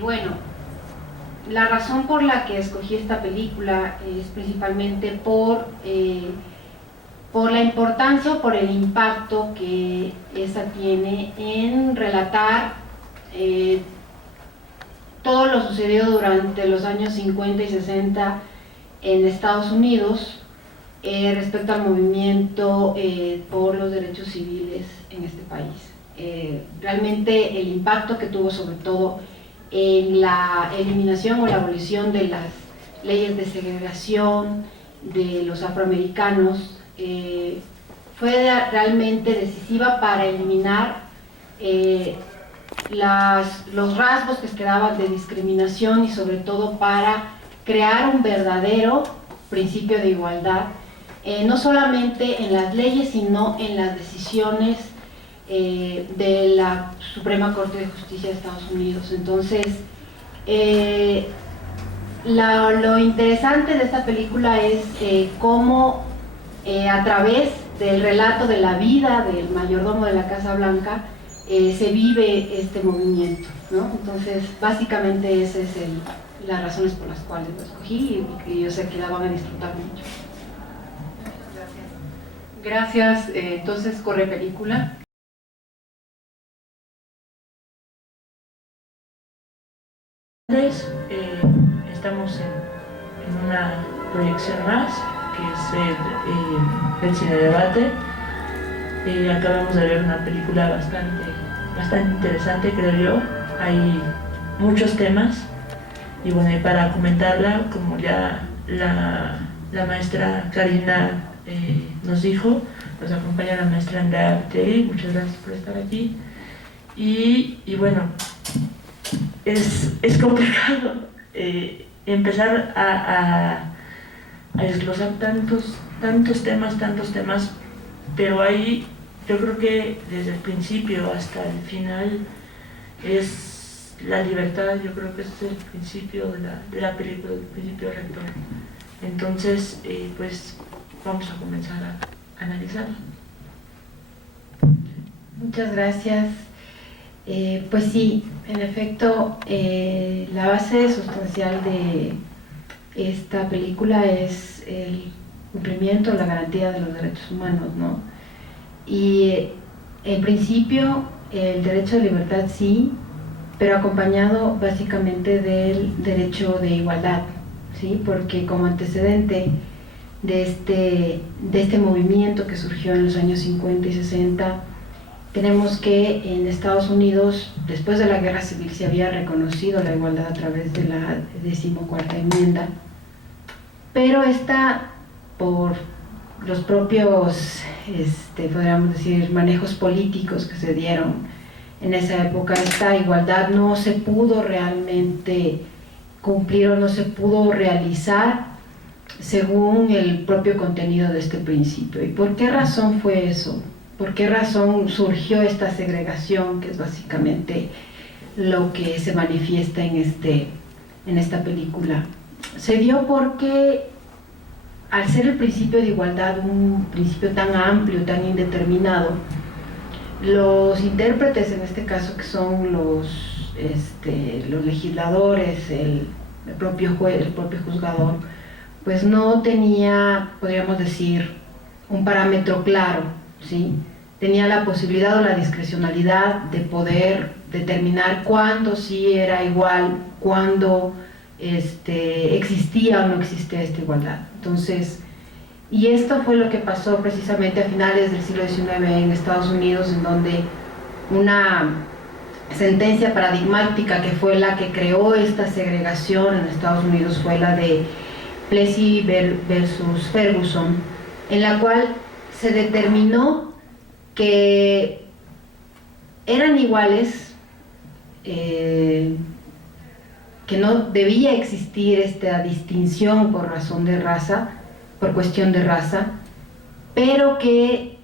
Bueno, la razón por la que escogí esta película es principalmente por la importancia o por el impacto que esta tiene en relatar todo lo sucedido durante los años 50 y 60 en Estados Unidos respecto al movimiento por los derechos civiles en este país. Realmente el impacto que tuvo sobre todo en la eliminación o la abolición de las leyes de segregación de los afroamericanos fue realmente decisiva para eliminar los rasgos que quedaban de discriminación y sobre todo para crear un verdadero principio de igualdad, no solamente en las leyes sino en las decisiones de la Suprema Corte de Justicia de Estados Unidos. Entonces, lo interesante de esta película es cómo a través del relato de la vida del mayordomo de la Casa Blanca se vive este movimiento, ¿no? Entonces, básicamente esas es las razones por las cuales lo escogí y que yo sé que la van a disfrutar mucho. Gracias. Entonces, corre película. Estamos en una proyección más, que es el Cine Debate. Acabamos de ver una película bastante interesante, creo yo. Hay muchos temas y bueno, y para comentarla, como ya la maestra Karina nos dijo, nos acompaña la maestra Andrea Viteri. Muchas gracias por estar aquí. Y bueno, es complicado empezar a desglosar tantos temas, pero ahí yo creo que desde el principio hasta el final es la libertad. Yo creo que ese es el principio de la película, el principio rector. Entonces, pues vamos a comenzar a analizarlo. Muchas gracias. Pues sí, en efecto, la base sustancial de esta película es el cumplimiento, la garantía de los derechos humanos, ¿no? Y en principio el derecho de libertad sí, pero acompañado básicamente del derecho de igualdad, ¿sí? Porque como antecedente de este movimiento que surgió en los años 50 y 60, tenemos que en Estados Unidos, después de la Guerra Civil, se había reconocido la igualdad a través de la 14ª enmienda, pero esta, por los propios, podríamos decir, manejos políticos que se dieron en esa época, esta igualdad no se pudo realmente cumplir o no se pudo realizar según el propio contenido de este principio. ¿Y por qué razón fue eso? ¿Por qué razón surgió esta segregación, que es básicamente lo que se manifiesta en esta película? Se dio porque, al ser el principio de igualdad un principio tan amplio, tan indeterminado, los intérpretes, en este caso que son los legisladores, el propio juez, el propio juzgador, pues no tenía, podríamos decir, un parámetro claro, ¿sí? Tenía la posibilidad o la discrecionalidad de poder determinar cuándo sí era igual, cuándo existía o no existía esta igualdad. Entonces, y esto fue lo que pasó precisamente a finales del siglo XIX en Estados Unidos, en donde una sentencia paradigmática que fue la que creó esta segregación en Estados Unidos fue la de Plessy versus Ferguson, en la cual se determinó que eran iguales, que no debía existir esta distinción por razón de raza, por cuestión de raza, pero que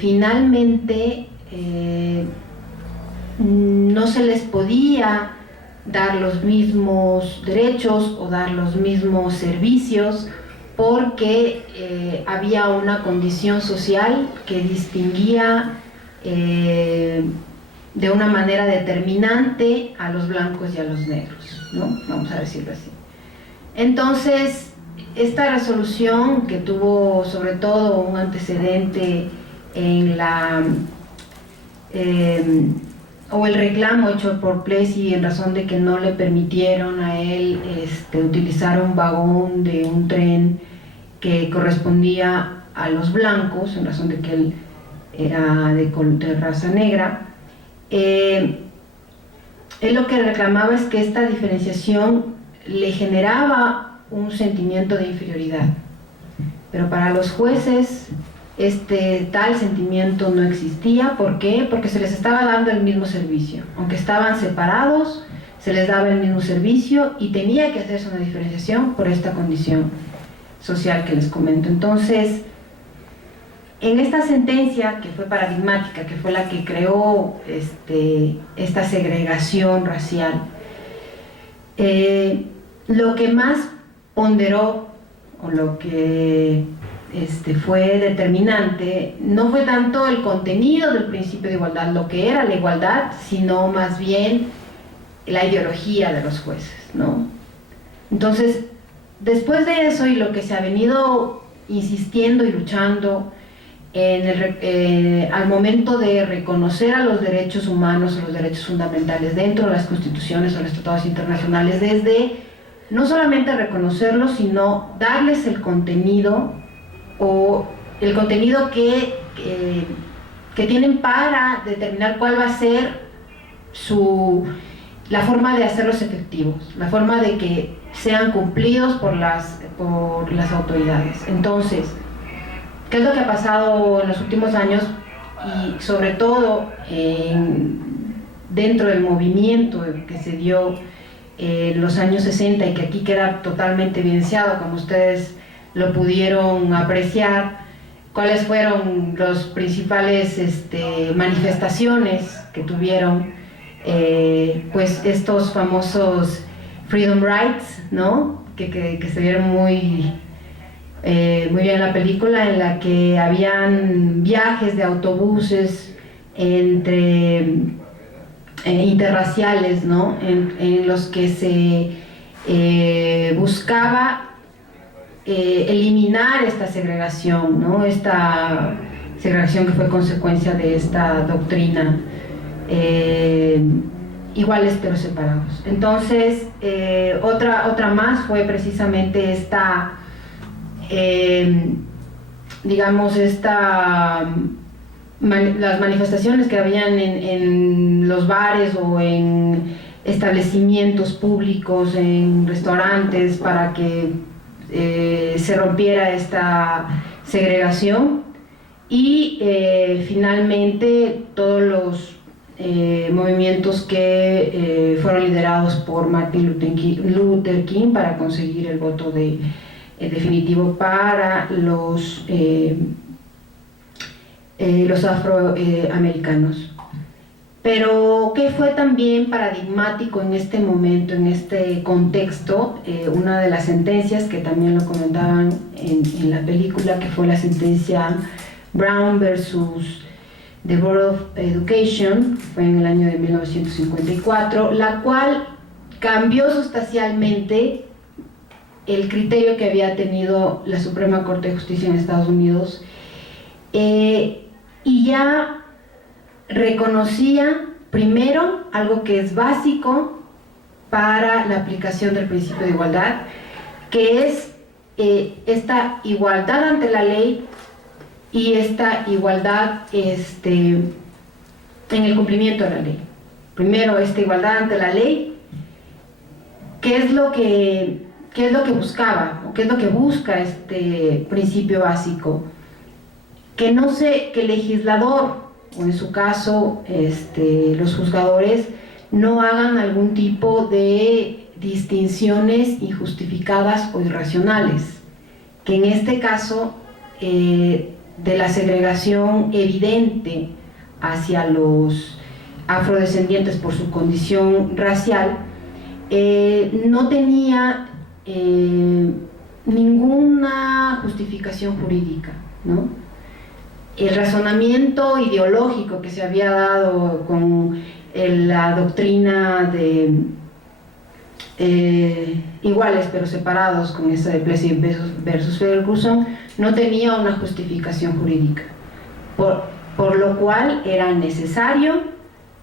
finalmente no se les podía dar los mismos derechos o dar los mismos servicios porque había una condición social que distinguía de una manera determinante a los blancos y a los negros, ¿no? Vamos a decirlo así. Entonces, esta resolución, que tuvo sobre todo un antecedente en o el reclamo hecho por Plessy en razón de que no le permitieron a él utilizar un vagón de un tren que correspondía a los blancos, en razón de que él era de raza negra. Él lo que reclamaba es que esta diferenciación le generaba un sentimiento de inferioridad, pero para los jueces tal sentimiento no existía. ¿Por qué? Porque se les estaba dando el mismo servicio, aunque estaban separados, se les daba el mismo servicio y tenía que hacerse una diferenciación por esta condición social que les comento. Entonces, en esta sentencia, que fue paradigmática, que fue la que creó esta segregación racial, lo que más ponderó, o lo que fue determinante, no fue tanto el contenido del principio de igualdad, lo que era la igualdad, sino más bien la ideología de los jueces, ¿no? Entonces, después de eso, y lo que se ha venido insistiendo y luchando al momento de reconocer a los derechos humanos o los derechos fundamentales dentro de las constituciones o los tratados internacionales, desde no solamente reconocerlos, sino darles el contenido, o el contenido que tienen para determinar cuál va a ser la forma de hacerlos efectivos, la forma de que sean cumplidos por las autoridades. Entonces, ¿qué es lo que ha pasado en los últimos años? Y sobre todo dentro del movimiento que se dio en los años 60, y que aquí queda totalmente evidenciado, como ustedes lo pudieron apreciar, cuáles fueron las principales manifestaciones que tuvieron pues estos famosos Freedom Rides, ¿no? que se vieron muy bien en la película, en la que habían viajes de autobuses interraciales, ¿no? en los que se buscaba eliminar esta segregación, ¿no? Esta segregación que fue consecuencia de esta doctrina, iguales pero separados. Entonces, otra más fue precisamente las manifestaciones que habían en los bares o en establecimientos públicos, en restaurantes, para que se rompiera esta segregación. Y finalmente todos los movimientos que fueron liderados por Martin Luther King para conseguir el voto definitivo para los afroamericanos. Pero ¿qué fue también paradigmático en este momento, en este contexto? Una de las sentencias que también lo comentaban en la película, que fue la sentencia Brown versus the Board of Education, fue en el año de 1954, la cual cambió sustancialmente el criterio que había tenido la Suprema Corte de Justicia en Estados Unidos, y ya reconocía primero algo que es básico para la aplicación del principio de igualdad, que es esta igualdad ante la ley y esta igualdad en el cumplimiento de la ley. Primero, esta igualdad ante la ley, ¿qué es lo que buscaba, o qué es lo que busca este principio básico? Que el legislador, o en su caso los juzgadores, no hagan algún tipo de distinciones injustificadas o irracionales, que en este caso de la segregación evidente hacia los afrodescendientes por su condición racial, no tenía ninguna justificación jurídica, ¿no? el razonamiento ideológico que se había dado con la doctrina de iguales pero separados, con esa de Plessy versus Ferguson, no tenía una justificación jurídica, por lo cual era necesario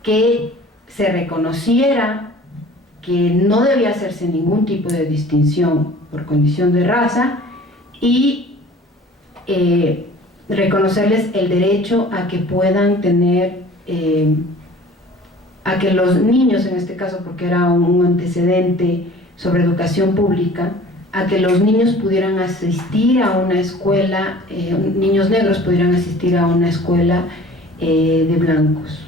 que se reconociera que no debía hacerse ningún tipo de distinción por condición de raza y reconocerles el derecho a que puedan tener, a que los niños, en este caso porque era un antecedente sobre educación pública, a que los niños pudieran asistir a una escuela, niños negros pudieran asistir a una escuela de blancos.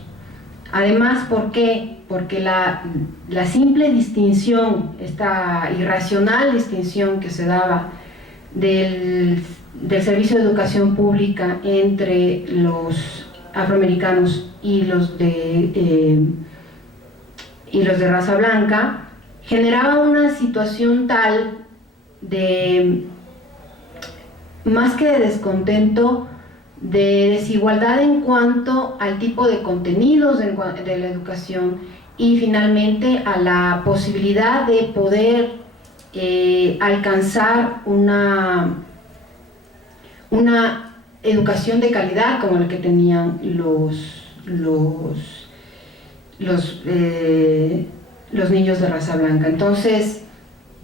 Además, ¿por qué? Porque la simple distinción, esta irracional distinción que se daba del servicio de educación pública entre los afroamericanos y los de raza blanca, generaba una situación tal de, más que de descontento, de desigualdad en cuanto al tipo de contenidos de la educación y finalmente a la posibilidad de poder alcanzar una educación de calidad como la que tenían los niños de raza blanca. Entonces,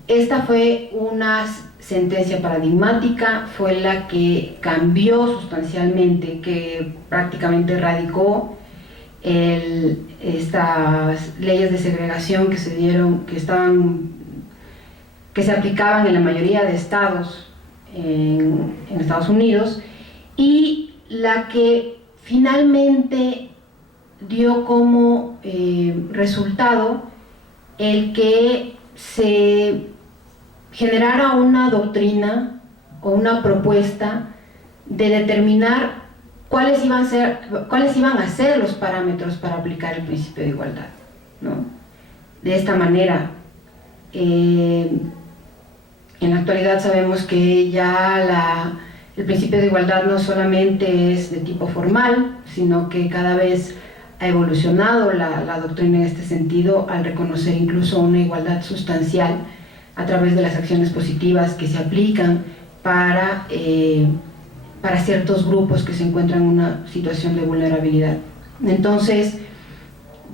esta fue una sentencia paradigmática, fue la que cambió sustancialmente, que prácticamente erradicó estas leyes de segregación que se dieron, que se aplicaban en la mayoría de estados en Estados Unidos, y la que finalmente dio como resultado el que se generara una doctrina o una propuesta de determinar cuáles iban a ser los parámetros para aplicar el principio de igualdad, ¿no? De esta manera, en la actualidad sabemos que ya el principio de igualdad no solamente es de tipo formal, sino que cada vez ha evolucionado la doctrina en este sentido al reconocer incluso una igualdad sustancial a través de las acciones positivas que se aplican para ciertos grupos que se encuentran en una situación de vulnerabilidad. Entonces,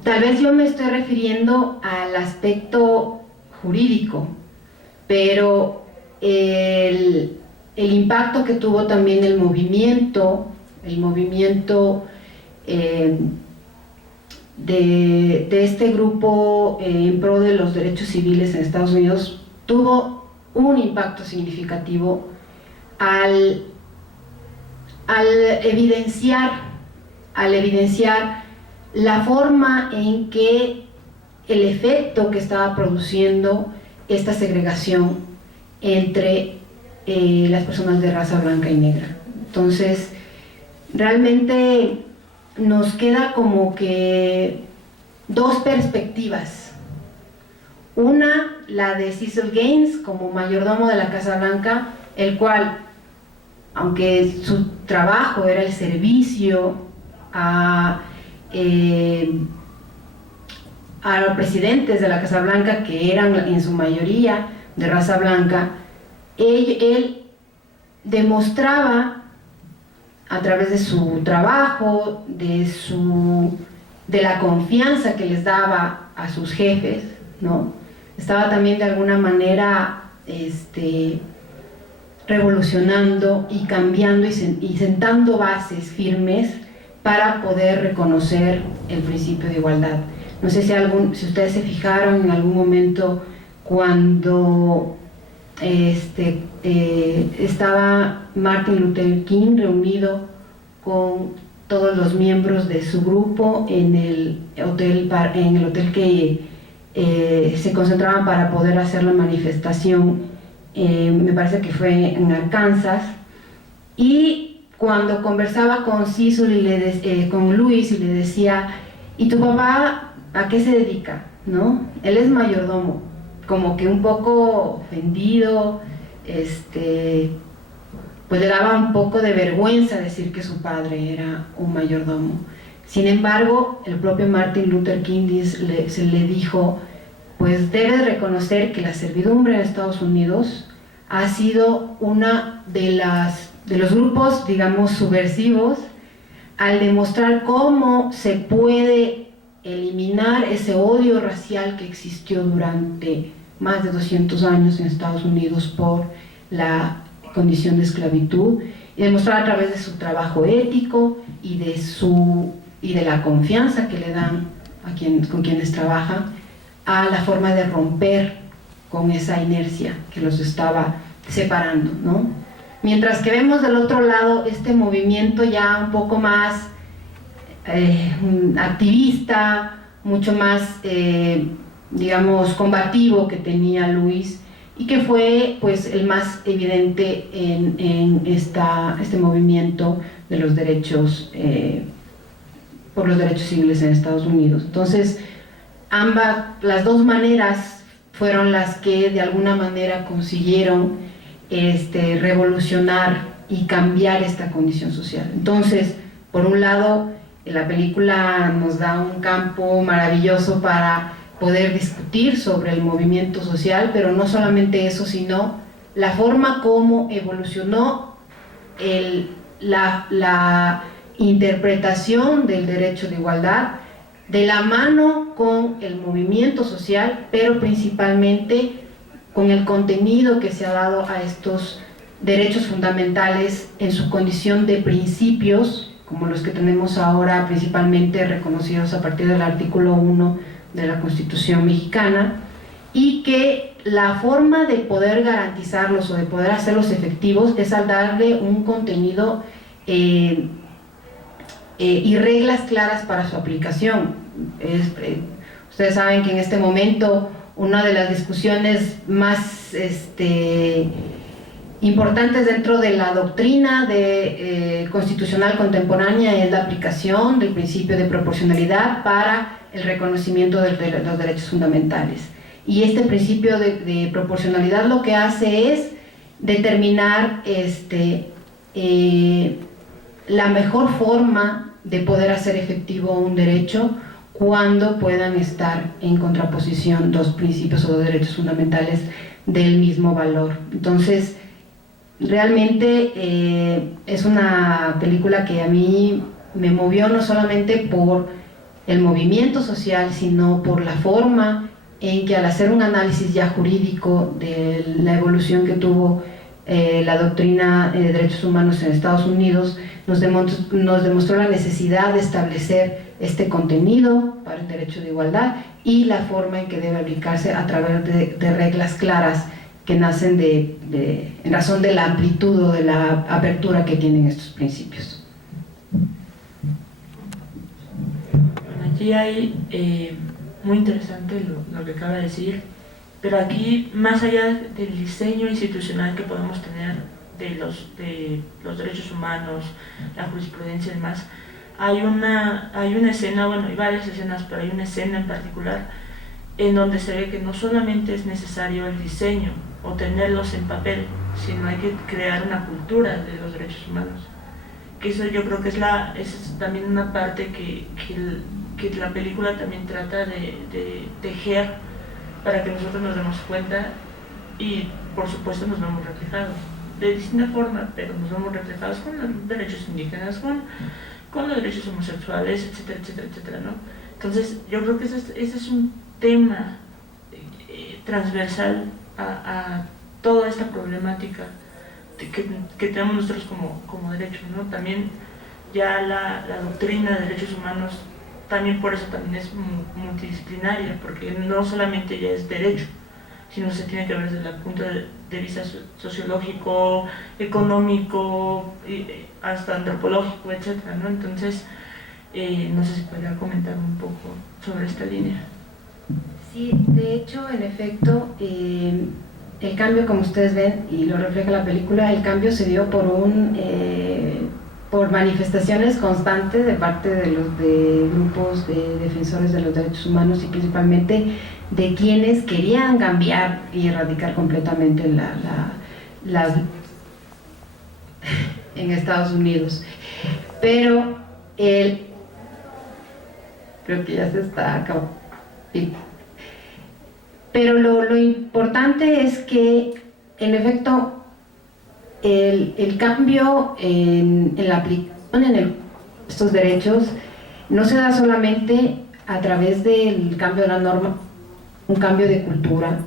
tal vez yo me estoy refiriendo al aspecto jurídico, pero el impacto que tuvo también el movimiento de este grupo en pro de los derechos civiles en Estados Unidos tuvo un impacto significativo al evidenciar la forma en que el efecto que estaba produciendo esta segregación entre las personas de raza blanca y negra. Entonces, realmente nos queda como que dos perspectivas. Una, la de Cecil Gaines como mayordomo de la Casa Blanca, el cual, aunque su trabajo era el servicio a los presidentes de la Casa Blanca, que eran en su mayoría de raza blanca, él demostraba a través de su trabajo, de la confianza que les daba a sus jefes, ¿no? Estaba también de alguna manera revolucionando y cambiando y sentando bases firmes para poder reconocer el principio de igualdad. No sé si ustedes se fijaron en algún momento cuando estaba Martin Luther King reunido con todos los miembros de su grupo en el hotel que se concentraban para poder hacer la manifestación, me parece que fue en Arkansas, y cuando conversaba con Cecil con Luis y le decía, ¿y tu papá a qué se dedica? ¿No? Él es mayordomo, como que un poco ofendido, pues le daba un poco de vergüenza decir que su padre era un mayordomo. Sin embargo, el propio Martin Luther King se le dijo, pues debes reconocer que la servidumbre en Estados Unidos ha sido una de los grupos, digamos, subversivos, al demostrar cómo se puede eliminar ese odio racial que existió durante más de 200 años en Estados Unidos por la condición de esclavitud, y demostrar a través de su trabajo ético y de la confianza que le dan con quienes trabajan, a la forma de romper con esa inercia que los estaba separando, ¿no? Mientras que vemos del otro lado este movimiento ya un poco más activista, mucho más, digamos, combativo que tenía Luis, y que fue pues el más evidente en este movimiento de los derechos, por los derechos civiles en Estados Unidos. Entonces, las dos maneras fueron las que de alguna manera consiguieron revolucionar y cambiar esta condición social. Entonces, por un lado, la película nos da un campo maravilloso para poder discutir sobre el movimiento social, pero no solamente eso, sino la forma como evolucionó la interpretación del derecho de igualdad de la mano con el movimiento social, pero principalmente con el contenido que se ha dado a estos derechos fundamentales en su condición de principios, como los que tenemos ahora, principalmente reconocidos a partir del artículo 1 de la Constitución mexicana, y que la forma de poder garantizarlos o de poder hacerlos efectivos es al darle un contenido y reglas claras para su aplicación. Ustedes saben que en este momento una de las discusiones más importantes dentro de la doctrina constitucional contemporánea es la aplicación del principio de proporcionalidad para el reconocimiento de los derechos fundamentales. Y este principio de proporcionalidad lo que hace es determinar la mejor forma de poder hacer efectivo un derecho cuando puedan estar en contraposición dos principios o dos derechos fundamentales del mismo valor. Entonces, realmente es una película que a mí me movió no solamente por el movimiento social, sino por la forma en que, al hacer un análisis ya jurídico de la evolución que tuvo la doctrina de derechos humanos en Estados Unidos, nos demostró la necesidad de establecer este contenido para el derecho de igualdad y la forma en que debe aplicarse a través de reglas claras que nacen en razón de la amplitud o de la apertura que tienen estos principios. Aquí hay muy interesante lo que acaba de decir, pero aquí, más allá del diseño institucional que podemos tener de los derechos humanos, la jurisprudencia y demás, hay una escena, bueno, hay varias escenas, pero hay una escena en particular en donde se ve que no solamente es necesario el diseño o tenerlos en papel, sino hay que crear una cultura de los derechos humanos. Que eso yo creo que es también una parte que la película también trata de tejer para que nosotros nos demos cuenta y por supuesto nos vemos reflejados de distinta forma, pero nos vemos reflejados con los derechos indígenas, con los derechos homosexuales, etcétera, etcétera, etcétera, ¿no? Entonces yo creo que ese es un tema transversal a toda esta problemática que tenemos nosotros como derechos, ¿no? También ya la doctrina de derechos humanos, también por eso también es multidisciplinaria, porque no solamente ya es derecho, sino se tiene que ver desde el punto de vista sociológico, económico, hasta antropológico, etcétera, ¿no? Entonces, no sé si podría comentar un poco sobre esta línea. Sí, de hecho, en efecto, el cambio, como ustedes ven, y lo refleja la película, el cambio se dio por manifestaciones constantes de parte de grupos de defensores de los derechos humanos y principalmente de quienes querían cambiar y erradicar completamente en Estados Unidos. Pero él, creo que ya se está acabando. Sí. Pero lo importante es que, en efecto, el cambio en la aplicación en estos derechos no se da solamente a través del cambio de la norma, un cambio de cultura.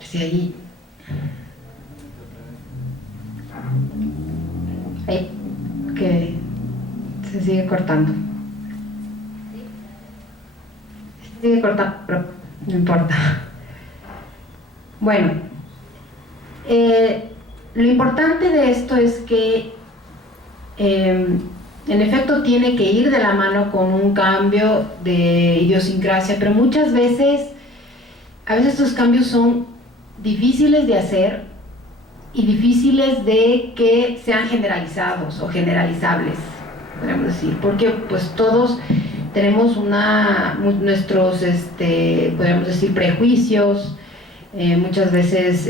Sí, ahí. Que se sigue cortando. Se sigue cortando, pero no importa. Bueno, lo importante de esto es que en efecto tiene que ir de la mano con un cambio de idiosincrasia, pero muchas veces, a veces estos cambios son difíciles de hacer y difíciles de que sean generalizados o generalizables, podríamos decir, porque pues todos tenemos nuestros, podríamos decir, prejuicios, muchas veces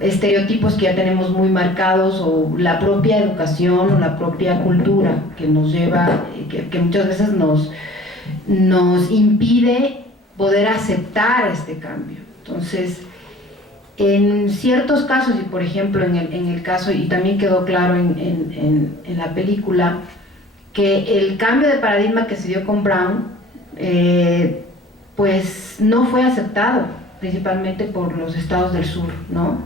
estereotipos que ya tenemos muy marcados, o la propia educación o la propia cultura que nos lleva, que muchas veces nos impide poder aceptar este cambio. Entonces, en ciertos casos, y por ejemplo en el caso, y también quedó claro en la película, que el cambio de paradigma que se dio con Brown, pues no fue aceptado, principalmente por los estados del sur, ¿no?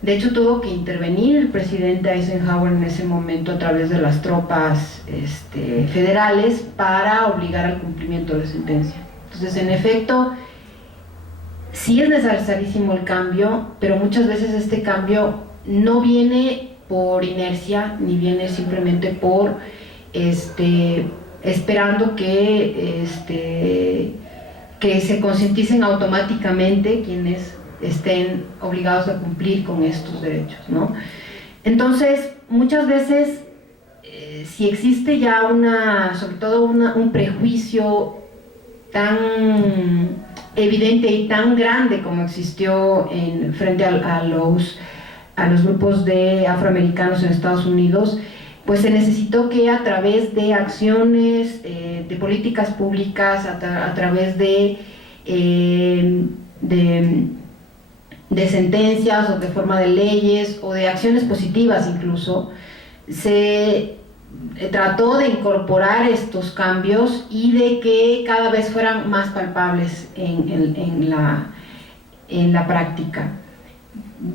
De hecho, tuvo que intervenir el presidente Eisenhower en ese momento a través de las tropas federales para obligar al cumplimiento de la sentencia. Entonces, en efecto, sí es necesarísimo el cambio, pero muchas veces este cambio no viene por inercia, ni viene simplemente por esperando que se concienticen automáticamente quienes estén obligados a cumplir con estos derechos, ¿no? Entonces, muchas veces, si existe ya sobre todo un prejuicio tan evidente y tan grande como existió frente a los grupos de afroamericanos en Estados Unidos, pues se necesitó que a través de acciones, de políticas públicas, a través de sentencias o de forma de leyes o de acciones positivas incluso, se trató de incorporar estos cambios y de que cada vez fueran más palpables en la práctica.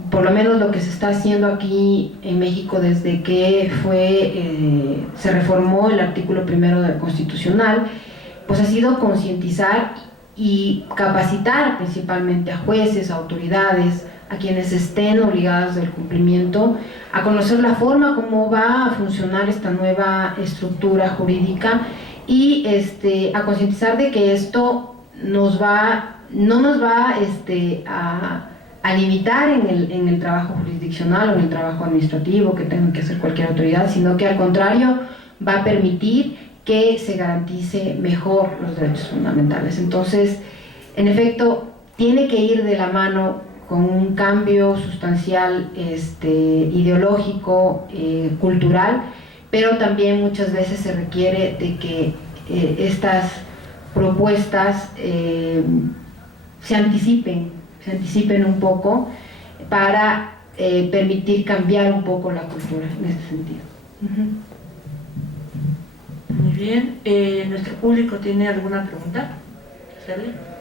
Por lo menos lo que se está haciendo aquí en México desde que se reformó el artículo 1 constitucional, pues ha sido concientizar y capacitar principalmente a jueces, a autoridades, a quienes estén obligados del cumplimiento, a conocer la forma como va a funcionar esta nueva estructura jurídica y a concientizar de que esto no nos va a limitar en el trabajo jurisdiccional o en el trabajo administrativo que tenga que hacer cualquier autoridad, sino que al contrario va a permitir que se garantice mejor los derechos fundamentales. Entonces, en efecto, tiene que ir de la mano con un cambio sustancial ideológico, cultural, pero también muchas veces se requiere de que estas propuestas se anticipen un poco para permitir cambiar un poco la cultura en este sentido. Muy bien. ¿Nuestro público tiene alguna pregunta? ¿Sale?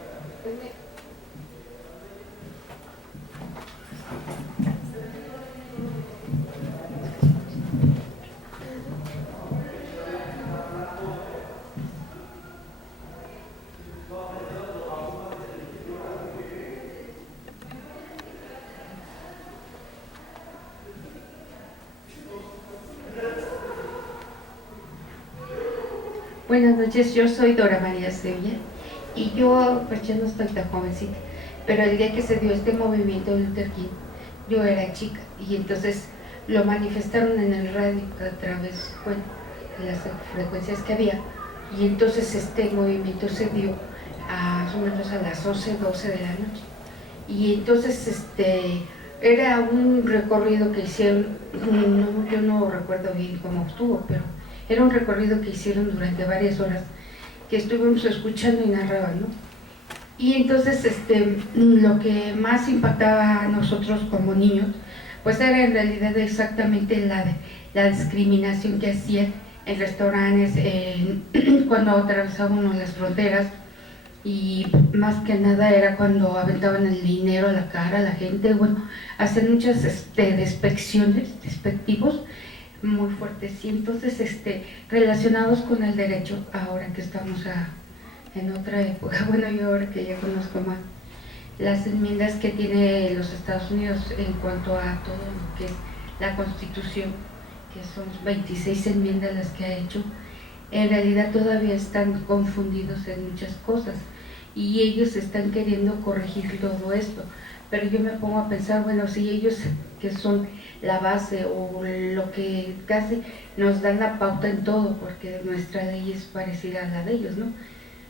Buenas noches, yo soy Dora María Sevilla y yo, pues ya no estoy tan jovencita, pero el día que se dio este movimiento de Luther King, yo era chica y entonces lo manifestaron en el radio a través, bueno, de las frecuencias que había, Y entonces este movimiento se dio más o menos a las 11, 12 de la noche. Y entonces era un recorrido que hicieron, yo no recuerdo bien cómo estuvo, pero era un recorrido que hicieron durante varias horas, que estuvimos escuchando y narraban, ¿no? Y entonces lo que más impactaba a nosotros como niños, pues era en realidad exactamente la discriminación que hacían en restaurantes, cuando atravesábamos las fronteras, y más que nada era cuando aventaban el dinero a la cara a la gente. Bueno, hacen muchas despectivos muy fuertes, y entonces relacionados con el derecho, ahora que estamos en otra época, bueno, yo ahora que ya conozco más las enmiendas que tiene los Estados Unidos en cuanto a todo lo que es la Constitución, que son 26 enmiendas las que ha hecho, en realidad todavía están confundidos en muchas cosas y ellos están queriendo corregir todo esto. Pero yo me pongo a pensar, bueno, si ellos que son la base o lo que casi nos dan la pauta en todo, porque nuestra ley es parecida a la de ellos, ¿no?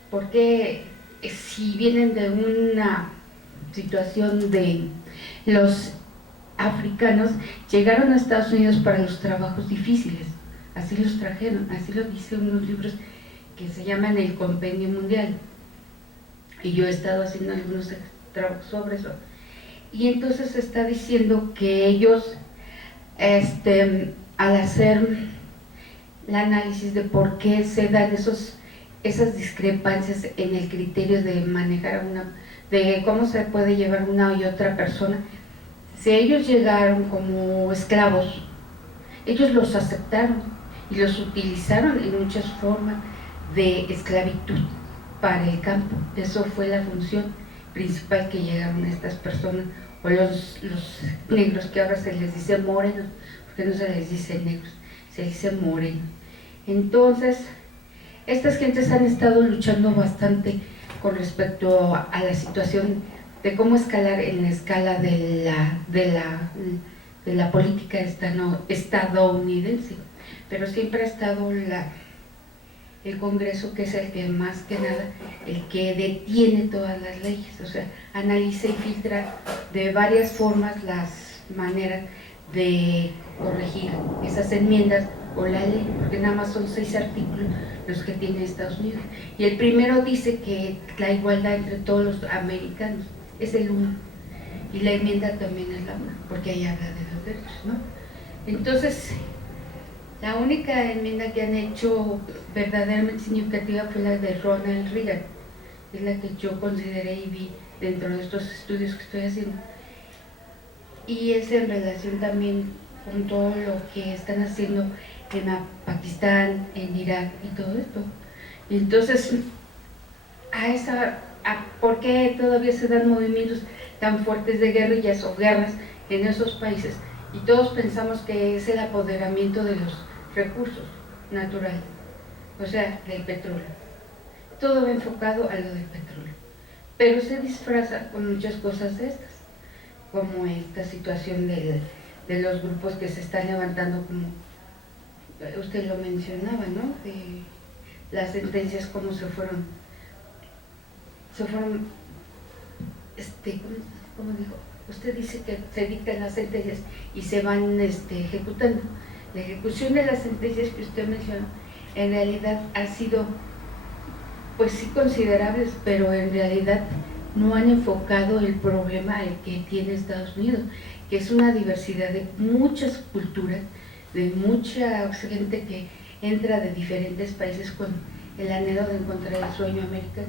Porque si vienen de una situación de los africanos, llegaron a Estados Unidos para los trabajos difíciles, así los trajeron, así lo dicen unos libros que se llaman El Compendio Mundial, y yo he estado haciendo algunos trabajos sobre eso. Y entonces está diciendo que ellos, al hacer el análisis de por qué se dan esas discrepancias en el criterio de manejar de cómo se puede llevar una y otra persona, si ellos llegaron como esclavos, ellos los aceptaron y los utilizaron en muchas formas de esclavitud para el campo. Eso fue la función principal que llegaron a estas personas, o los negros, que ahora se les dice morenos, porque no se les dice negros, se dice moreno. Entonces, estas gentes han estado luchando bastante con respecto a la situación de cómo escalar en la escala de la política estadounidense, pero siempre ha estado el Congreso, que es el que más que nada, el que detiene todas las leyes, o sea, analiza y filtra de varias formas las maneras de corregir esas enmiendas o la ley, porque nada más son 6 artículos los que tiene Estados Unidos. Y el primero dice que la igualdad entre todos los americanos es el 1, y la enmienda también es la 1, porque ahí habla de los derechos, ¿no? Entonces, la única enmienda que han hecho verdaderamente significativa fue la de Ronald Reagan, es la que yo consideré y vi dentro de estos estudios que estoy haciendo, y es en relación también con todo lo que están haciendo en Pakistán, en Irak y todo esto. Y entonces, ¿por qué todavía se dan movimientos tan fuertes de guerrillas o guerras en esos países? Y todos pensamos que es el apoderamiento de los recursos naturales, o sea, del petróleo. Todo va enfocado a lo del petróleo, pero se disfraza con muchas cosas de estas, como esta situación de los grupos que se están levantando, como usted lo mencionaba, ¿no? De las sentencias, cómo se fueron, ¿cómo dijo? Usted dice que se dictan las sentencias y se van ejecutando. La ejecución de las sentencias que usted mencionó, en realidad ha sido, pues sí, considerables, pero en realidad no han enfocado el problema que tiene Estados Unidos, que es una diversidad de muchas culturas, de mucha gente que entra de diferentes países con el anhelo de encontrar el sueño americano,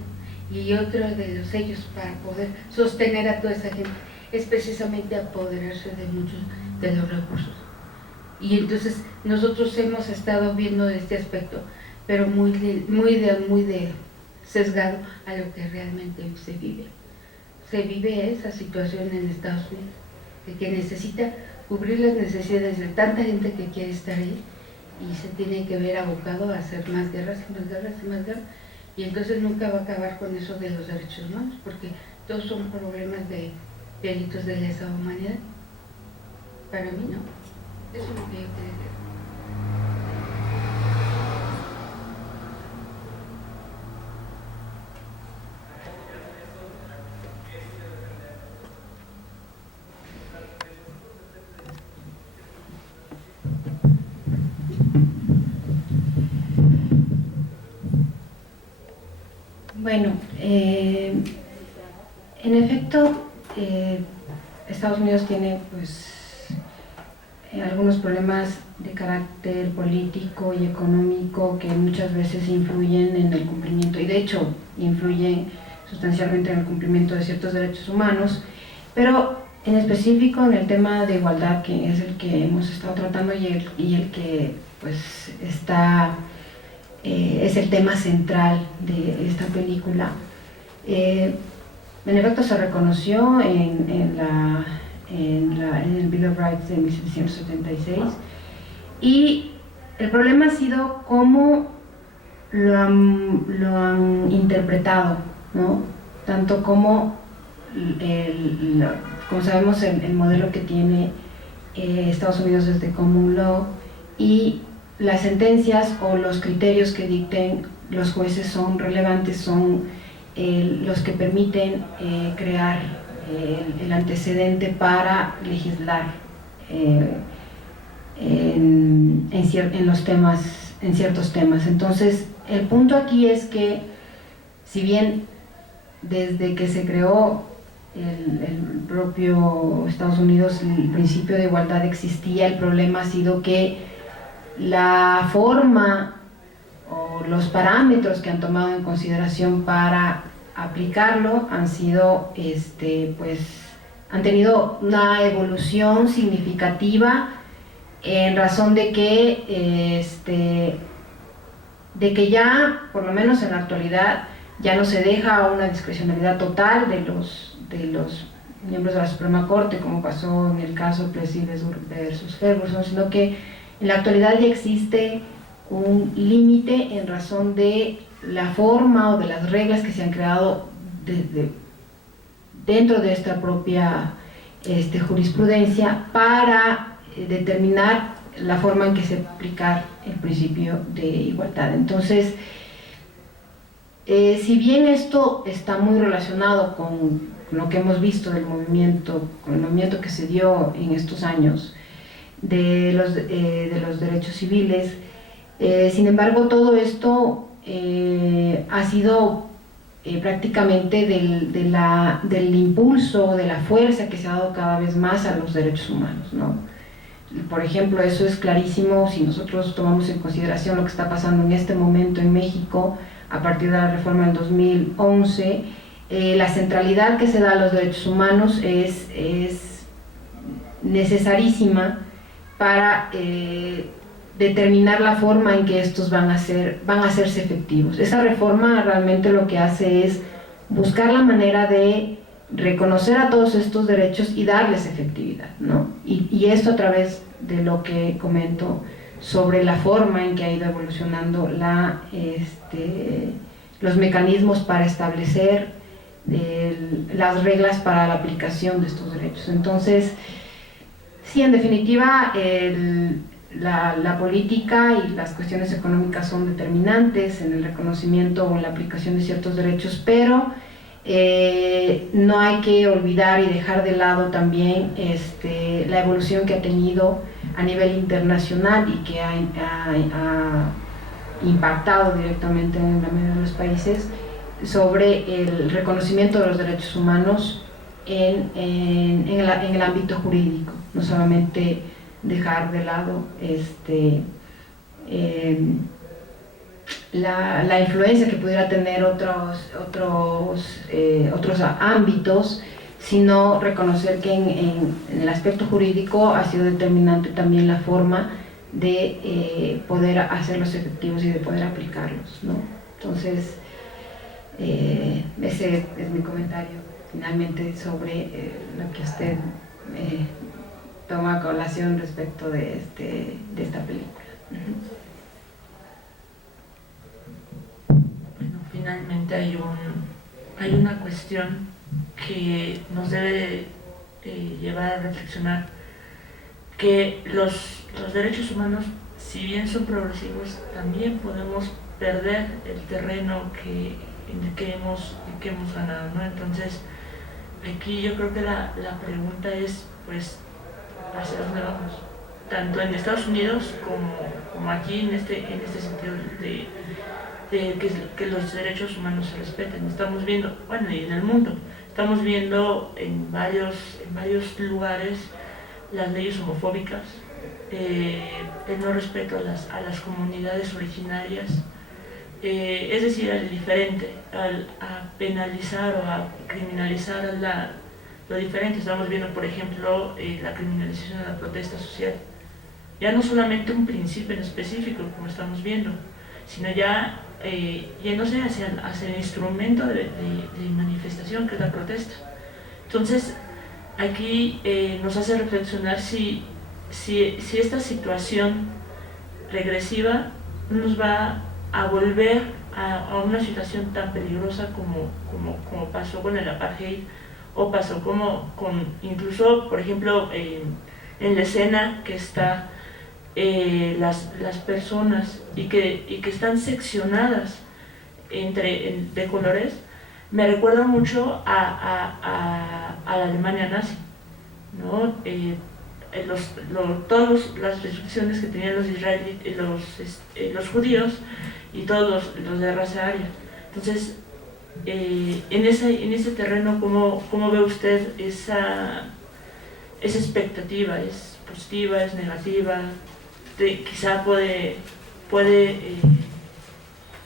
y otro de los sellos para poder sostener a toda esa gente es precisamente apoderarse de muchos de los recursos. Y entonces nosotros hemos estado viendo este aspecto, pero muy sesgado a lo que realmente se vive. Se vive esa situación en Estados Unidos, de que necesita cubrir las necesidades de tanta gente que quiere estar ahí, y se tiene que ver abocado a hacer más guerras y más guerras y más guerras, y entonces nunca va a acabar con eso de los derechos humanos, porque todos son problemas de delitos de lesa humanidad. Para mí no. Eso es lo que yo quería decir. Bueno, en efecto, Estados Unidos tiene pues algunos problemas de carácter político y económico que muchas veces influyen en el cumplimiento, y de hecho influyen sustancialmente en el cumplimiento de ciertos derechos humanos, pero en específico en el tema de igualdad, que es el que hemos estado tratando y el que pues es el tema central de esta película. En efecto se reconoció en el Bill of Rights de 1776, y el problema ha sido cómo lo han interpretado, ¿no? Tanto como sabemos el modelo que tiene Estados Unidos desde Common Law, y las sentencias o los criterios que dicten los jueces son relevantes, son los que permiten crear el antecedente para legislar en ciertos temas. Entonces, el punto aquí es que, si bien desde que se creó el propio Estados Unidos el principio de igualdad existía, el problema ha sido que la forma o los parámetros que han tomado en consideración para aplicarlo han sido, han tenido una evolución significativa, en razón de que ya, por lo menos en la actualidad, ya no se deja una discrecionalidad total de los miembros de la Suprema Corte, como pasó en el caso Plessy versus Ferguson, sino que en la actualidad ya existe un límite en razón de la forma o de las reglas que se han creado dentro de esta propia jurisprudencia para determinar la forma en que se aplica el principio de igualdad. Entonces, si bien esto está muy relacionado con lo que hemos visto del movimiento, con el movimiento que se dio en estos años de los derechos civiles, sin embargo todo esto ha sido prácticamente del impulso, de la fuerza que se ha dado cada vez más a los derechos humanos, ¿no? Por ejemplo, eso es clarísimo si nosotros tomamos en consideración lo que está pasando en este momento en México a partir de la reforma del 2011. La centralidad que se da a los derechos humanos es necesarísima para determinar la forma en que estos van a hacerse efectivos. Esa reforma realmente lo que hace es buscar la manera de reconocer a todos estos derechos y darles efectividad, ¿no? Y esto a través de lo que comento sobre la forma en que ha ido evolucionando los mecanismos para establecer las reglas para la aplicación de estos derechos. Entonces, sí, en definitiva, la política y las cuestiones económicas son determinantes en el reconocimiento o en la aplicación de ciertos derechos, pero no hay que olvidar y dejar de lado también la evolución que ha tenido a nivel internacional y que ha impactado directamente en la mayoría de los países sobre el reconocimiento de los derechos humanos en el ámbito jurídico, no solamente dejar de lado la influencia que pudiera tener otros ámbitos, sino reconocer que en el aspecto jurídico ha sido determinante también la forma de poder hacerlos efectivos y de poder aplicarlos, ¿no? Entonces, ese es mi comentario finalmente sobre lo que usted toma a colación respecto de esta película. Bueno, finalmente hay una cuestión que nos debe llevar a reflexionar, que los derechos humanos, si bien son progresivos, también podemos perder el terreno en el que hemos ganado, ¿no? Entonces, aquí yo creo que la pregunta es, pues, ¿hacia dónde vamos? Tanto en Estados Unidos como aquí en este sentido que los derechos humanos se respeten. Estamos viendo, bueno, y en el mundo, estamos viendo en varios lugares las leyes homofóbicas, el no respeto a las comunidades originarias, es decir, al diferente, a penalizar o a criminalizar lo diferente. Estamos viendo, por ejemplo, la criminalización de la protesta social. Ya no solamente un principio en específico, como estamos viendo, sino ya yéndose hacia el instrumento de manifestación que es la protesta. Entonces, aquí nos hace reflexionar si esta situación regresiva nos va a volver a una situación tan peligrosa como pasó con el apartheid, o pasó incluso, por ejemplo, en la escena que está las personas y que están seccionadas de colores. Me recuerda mucho a la Alemania nazi, ¿no? Todas las restricciones que tenían los israelíes, los judíos y todos los de raza aria. Entonces, en ese terreno, ¿cómo ve usted esa expectativa? ¿Es positiva, es negativa? Quizá puede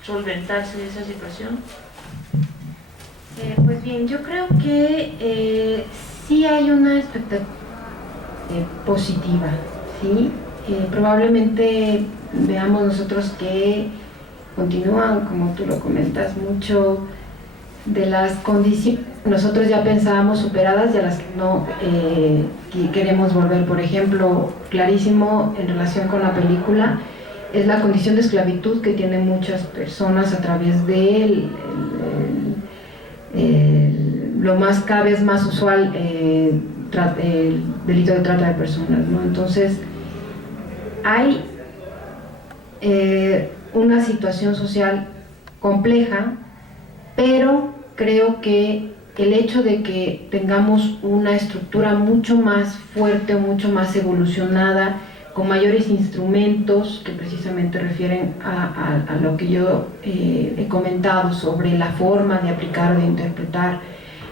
solventarse esa situación. Pues bien, yo creo que sí hay una expectativa positiva, ¿sí? Probablemente veamos nosotros que continúan, como tú lo comentas, mucho de las condiciones que nosotros ya pensábamos superadas y a las que no queremos volver. Por ejemplo, clarísimo en relación con la película es la condición de esclavitud que tienen muchas personas a través de lo más cada vez más usual, el delito de trata de personas, ¿no? Entonces hay una situación social compleja, pero creo que el hecho de que tengamos una estructura mucho más fuerte, mucho más evolucionada, con mayores instrumentos que precisamente refieren a lo que yo he comentado sobre la forma de aplicar o de interpretar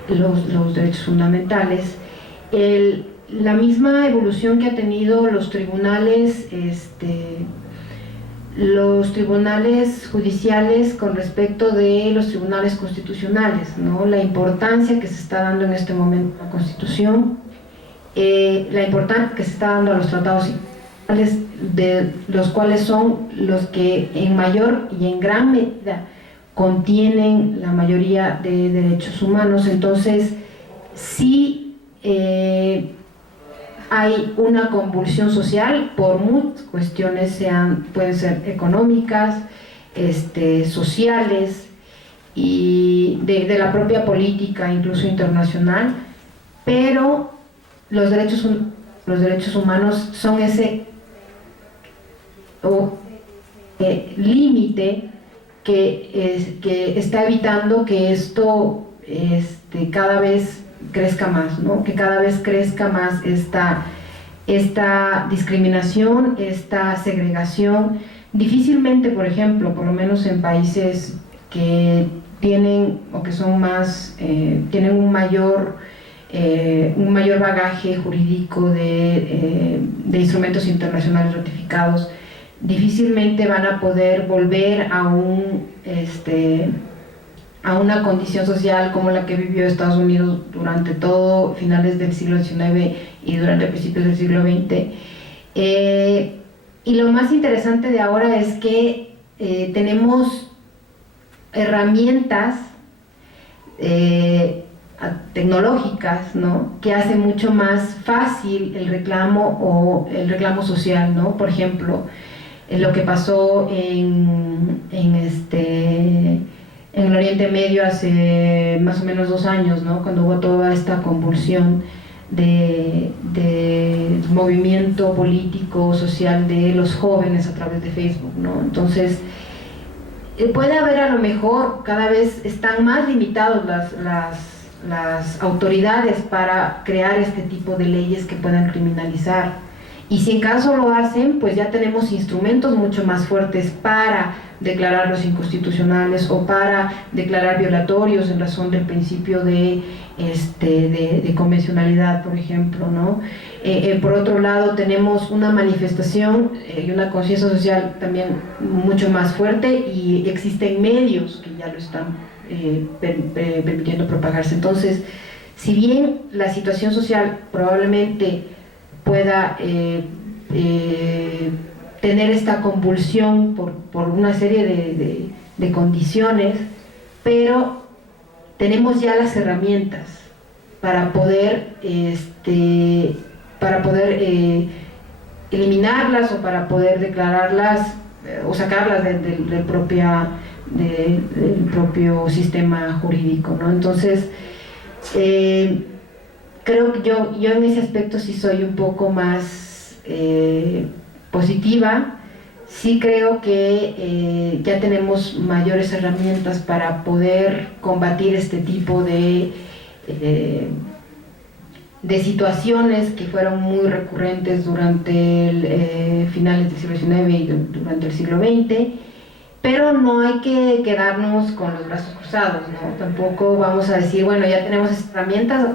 los derechos fundamentales, la misma evolución que ha tenido los tribunales judiciales con respecto de los tribunales constitucionales, ¿no? La importancia que se está dando en este momento a la Constitución, la importancia que se está dando a los tratados internacionales, de los cuales son los que en mayor y en gran medida contienen la mayoría de derechos humanos. Entonces, sí hay una convulsión social por muchas cuestiones, pueden ser económicas, sociales y de la propia política, incluso internacional, pero los derechos humanos son ese límite que está evitando que esto cada vez crezca más, ¿no? Que cada vez crezca más esta discriminación, esta segregación. Difícilmente, por ejemplo, por lo menos en países que tienen o que son más, tienen un mayor bagaje jurídico de instrumentos internacionales ratificados, difícilmente van a poder volver a una condición social como la que vivió Estados Unidos durante todo finales del siglo XIX y durante principios del siglo XX. Y lo más interesante de ahora es que tenemos herramientas tecnológicas, ¿no?, que hacen mucho más fácil el reclamo social, ¿no? Por ejemplo, lo que pasó en el Oriente Medio hace más o menos 2 años, ¿no?, cuando hubo toda esta convulsión de movimiento político, social de los jóvenes a través de Facebook, ¿no? Entonces, puede haber, a lo mejor, cada vez están más limitados las autoridades para crear este tipo de leyes que puedan criminalizar. Y si en caso lo hacen, pues ya tenemos instrumentos mucho más fuertes para declararlos inconstitucionales o para declarar violatorios en razón del principio de convencionalidad, por ejemplo, ¿no? Por otro lado, tenemos una manifestación y una conciencia social también mucho más fuerte, y existen medios que ya lo están permitiendo propagarse. Entonces, si bien la situación social probablemente pueda tener esta convulsión por una serie de condiciones, pero tenemos ya las herramientas para poder eliminarlas, o para poder declararlas o sacarlas del propio sistema jurídico, ¿no? Entonces, creo que yo en ese aspecto sí soy un poco más positiva. Sí creo que ya tenemos mayores herramientas para poder combatir este tipo de situaciones que fueron muy recurrentes durante finales del siglo XIX y durante el siglo XX, pero no hay que quedarnos con los brazos cruzados, ¿no? Tampoco vamos a decir, bueno, ya tenemos estas herramientas,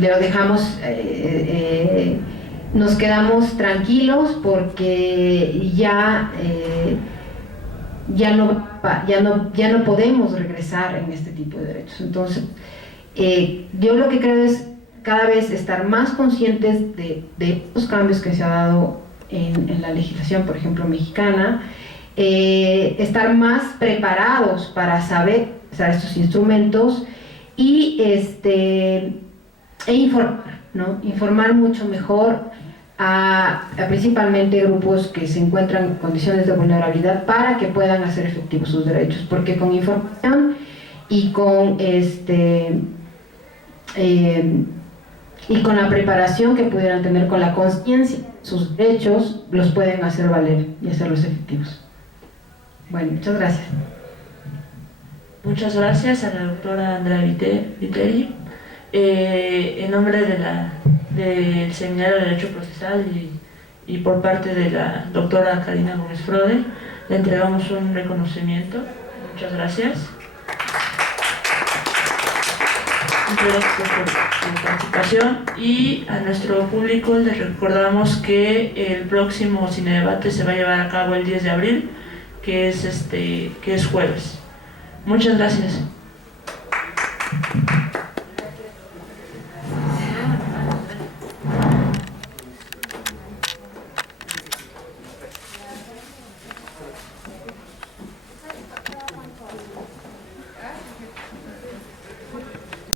lo dejamos, nos quedamos tranquilos porque ya no podemos regresar en este tipo de derechos. Entonces, yo lo que creo es cada vez estar más conscientes de estos cambios que se ha dado en la legislación, por ejemplo, mexicana, estar más preparados para saber usar estos instrumentos y informar, ¿no? Informar mucho mejor a principalmente grupos que se encuentran en condiciones de vulnerabilidad, para que puedan hacer efectivos sus derechos, porque con información y con la preparación que pudieran tener, con la conciencia, sus derechos los pueden hacer valer y hacerlos efectivos. Bueno, muchas gracias. Muchas gracias a la doctora Andrea Viteri. En nombre del Seminario de Derecho Procesal y por parte de la doctora Karina Gómez Frode, le entregamos un reconocimiento. Muchas gracias. Muchas gracias por su participación, y a nuestro público les recordamos que el próximo Cinedebate se va a llevar a cabo el 10 de abril, que es jueves. Muchas gracias.